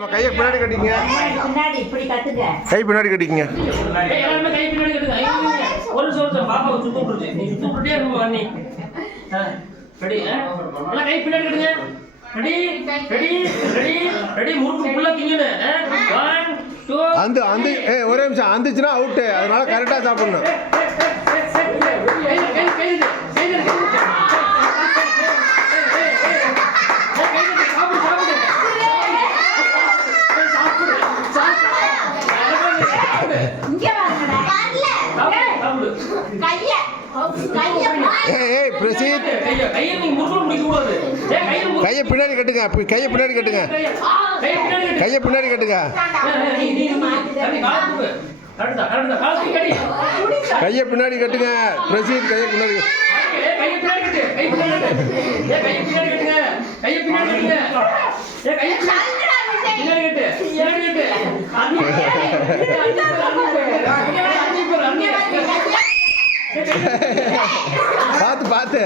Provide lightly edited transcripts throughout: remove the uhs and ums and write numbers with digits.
கையை பின்னாடி கட்டிங்க. பின்னாடி இப்படி கட்டுங்க. கை பின்னாடி கட்டிங்க. எல்லாரும் கை பின்னாடி கட்டுங்க. ஒரு நிமிஷம் பாப்பாவை சுத்த விட்டுருச்சு. நீ சுத்த விட்டுட்டே இருங்க அண்ணி. ரெடி எல்லாம் கை பின்னாடி கட்டுங்க. ரெடி ரெடி ரெடி ரெடி முறுக்கு ஃபுல்லா திங்கனே. 1 2 அந்த ஒரே நிமிஷம் அந்துச்சுனா அவுட். அதனால கரெக்ட்டா சாப்பிடணும். பிரசீத் கையை பின்னாடி கட்டுங்க. கையை பின்னாடி கட்டுங்க. கையை பின்னாடி கட்டுங்க. கையை பின்னாடி கட்டுங்க. பிரசீத் கையை பின்னாடி பாத்து பாத்து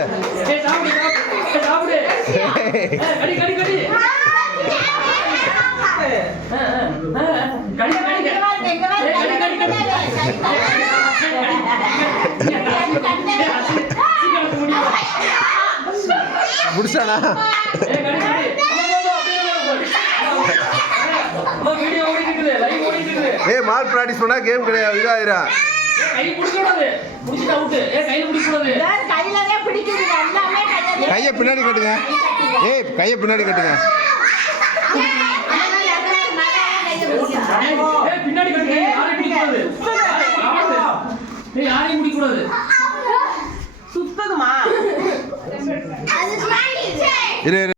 முடிச்சானா? மார்க் பிராக்டிஸ் பண்ணா கேம் கிடையாது. இதாயிரா கையை பின்னாடி கட்டுங்க. கையை பின்னாடி கட்டுங்க. யாரையும் முடிக்கூடாது. சுத்தமா இரு